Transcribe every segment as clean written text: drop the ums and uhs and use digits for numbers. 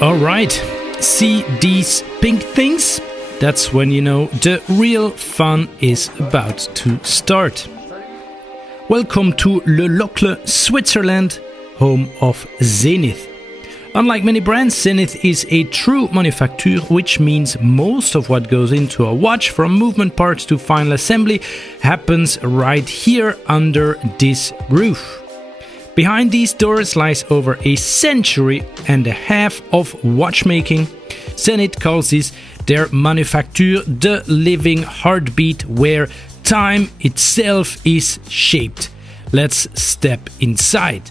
Alright, see these pink things? That's when you know the real fun is about to start. Welcome to Locle, Switzerland, home of Zenith. Unlike many brands, Zenith is a true manufacture, which means most of what goes into a watch, from movement parts to final assembly, happens right here under this roof. Behind these doors lies over a century and a half of watchmaking. Zenith calls this their manufacture, the living heartbeat where time itself is shaped. Let's step inside.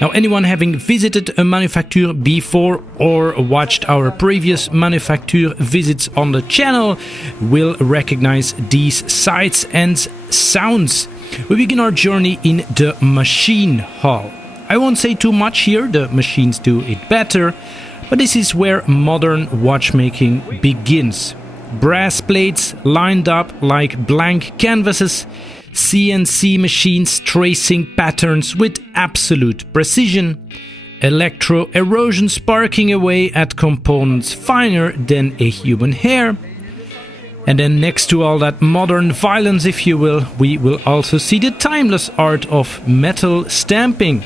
Now, anyone having visited a manufacture before or watched our previous manufacture visits on the channel will recognize these sights and sounds. We begin our journey in the machine hall. I won't say too much here, the machines do it better, but this is where modern watchmaking begins. Brass plates lined up like blank canvases, CNC machines tracing patterns with absolute precision, electro-erosion sparking away at components finer than a human hair. And then next to all that modern violence, if you will, we will also see the timeless art of metal stamping.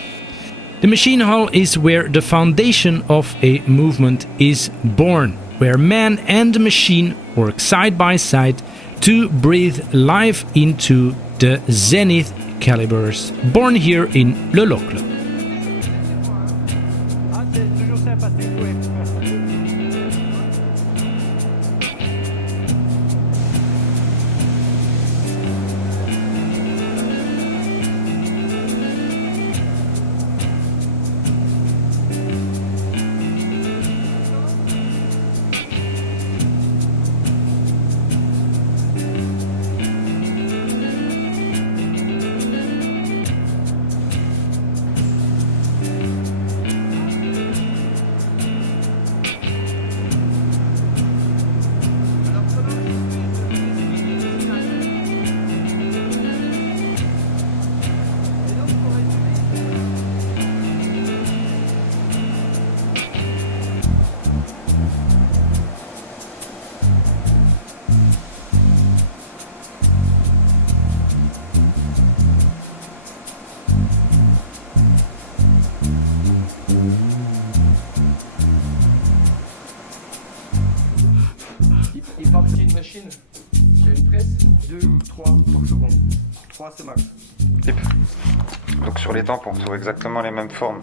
The machine hall is where the foundation of a movement is born, where man and machine work side by side to breathe life into the Zenith calibers, born here in Locle. Il fabrique une machine qui a une presse, 2 ou 3 par seconde. 3 c'est max. Donc sur les tempes on retrouve exactement les mêmes formes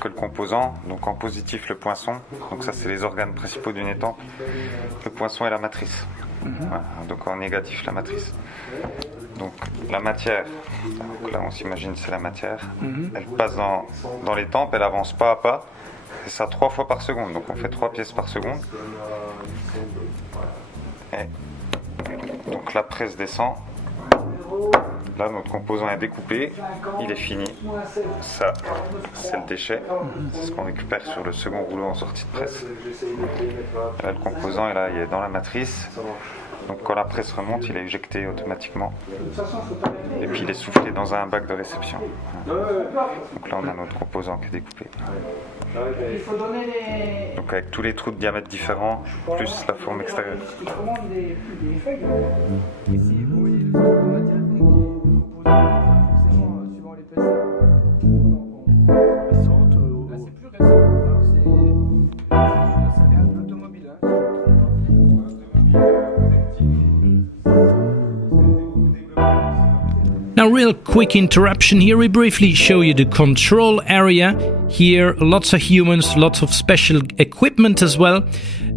que le composant. Donc en positif le poinçon, donc ça c'est les organes principaux d'une étampe. Le poinçon et la matrice. Voilà. Donc en négatif la matrice. Donc la matière, donc là on s'imagine c'est la matière, elle passe dans les tempes, elle avance pas à pas, et ça 3 fois par seconde, donc on fait 3 pièces par seconde. Et donc la presse descend, là notre composant est découpé, il est fini, ça c'est le déchet, c'est ce qu'on récupère sur le second rouleau en sortie de presse. Là le composant là, il est dans la matrice. Donc quand la presse remonte, il est éjecté automatiquement et puis il est soufflé dans un bac de réception. Donc là on a notre composant qui est découpé. Donc avec tous les trous de diamètre différents, plus la forme extérieure. Now, real quick interruption here, we briefly show you the control area. Here, lots of humans, lots of special equipment as well.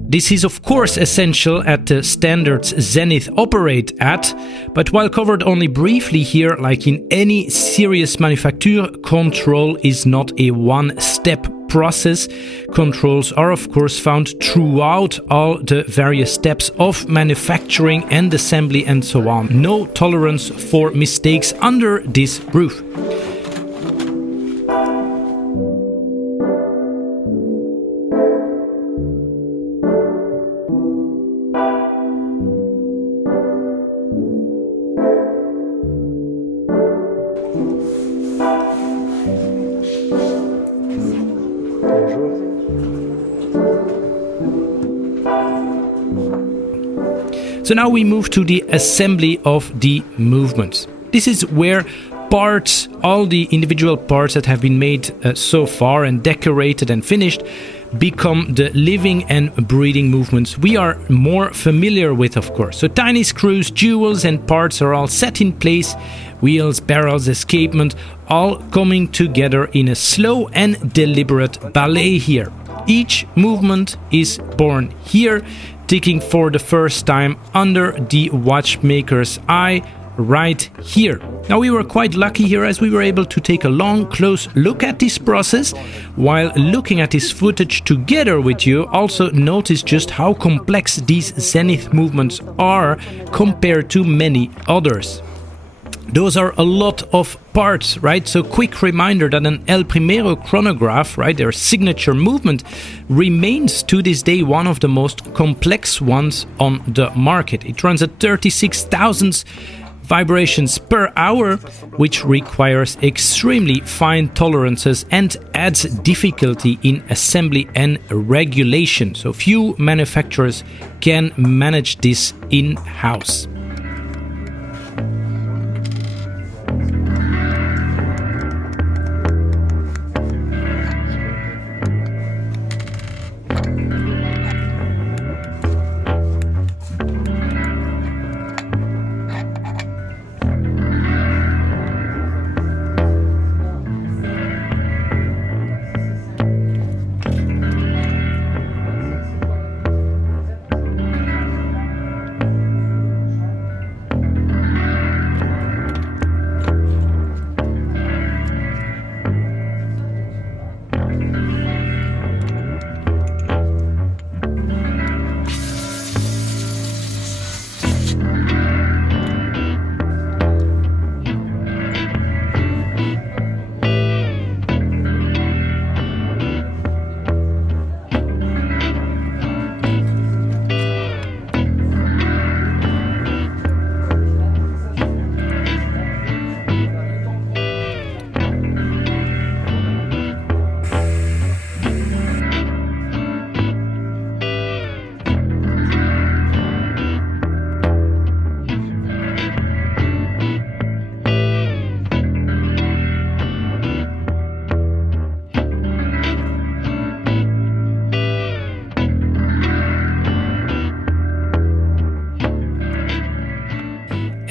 This is of course essential at the standards Zenith operate at, but while covered only briefly here, like in any serious manufacture, control is not a one-step process. Controls are of course found throughout all the various steps of manufacturing and assembly and so on. No tolerance for mistakes under this roof. So now we move to the assembly of the movements. This is where parts, all the individual parts that have been made so far and decorated and finished, become the living and breathing movements we are more familiar with, of course. So tiny screws, jewels and parts are all set in place, wheels, barrels, escapement, all coming together in a slow and deliberate ballet here. Each movement is born here, ticking for the first time under the watchmaker's eye, right here. Now we were quite lucky here as we were able to take a long, close look at this process. While looking at this footage together with you, also notice just how complex these Zenith movements are compared to many others. Those are a lot of parts, right? So quick reminder that an El Primero chronograph, right, their signature movement, remains to this day one of the most complex ones on the market. It runs at 36,000 vibrations per hour, which requires extremely fine tolerances and adds difficulty in assembly and regulation. So few manufacturers can manage this in-house.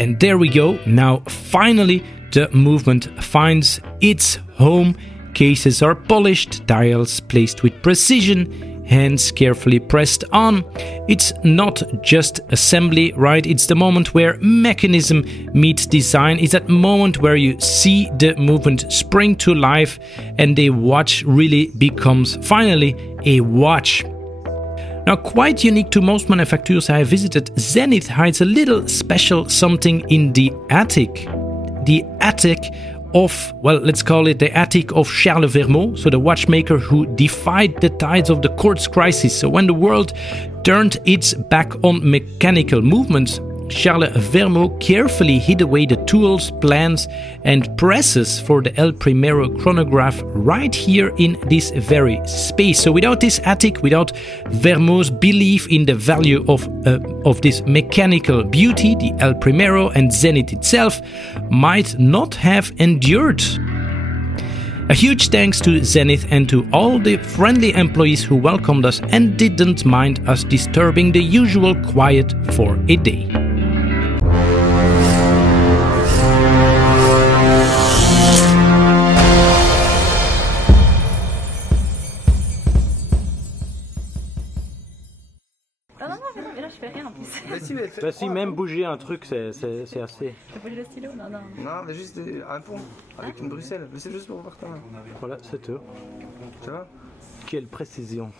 And there we go. Now finally the movement finds its home. Cases are polished, dials placed with precision, hands carefully pressed on. It's not just assembly, right? It's the moment where mechanism meets design. It's that moment where you see the movement spring to life and the watch really becomes finally a watch. Now, quite unique to most manufacturers I have visited, Zenith hides a little special something in the attic. The attic of, well, let's call it the attic of Charles Vermot, so the watchmaker who defied the tides of the Quartz Crisis. So when the world turned its back on mechanical movements, Charles Vermot carefully hid away the tools, plans and presses for the El Primero chronograph right here in this very space. So without this attic, without Vermot's belief in the value of this mechanical beauty, the El Primero and Zenith itself might not have endured. A huge thanks to Zenith and to all the friendly employees who welcomed us and didn't mind us disturbing the usual quiet for a day. Je fais rien en plus. Bah si, même bouger un truc, c'est assez. T'as bougé le stylo? Non, non. Non, mais juste un pont avec une Bruxelles. Mais c'est juste pour voir ta main. Voilà, c'est tout. Ça va? Quelle précision.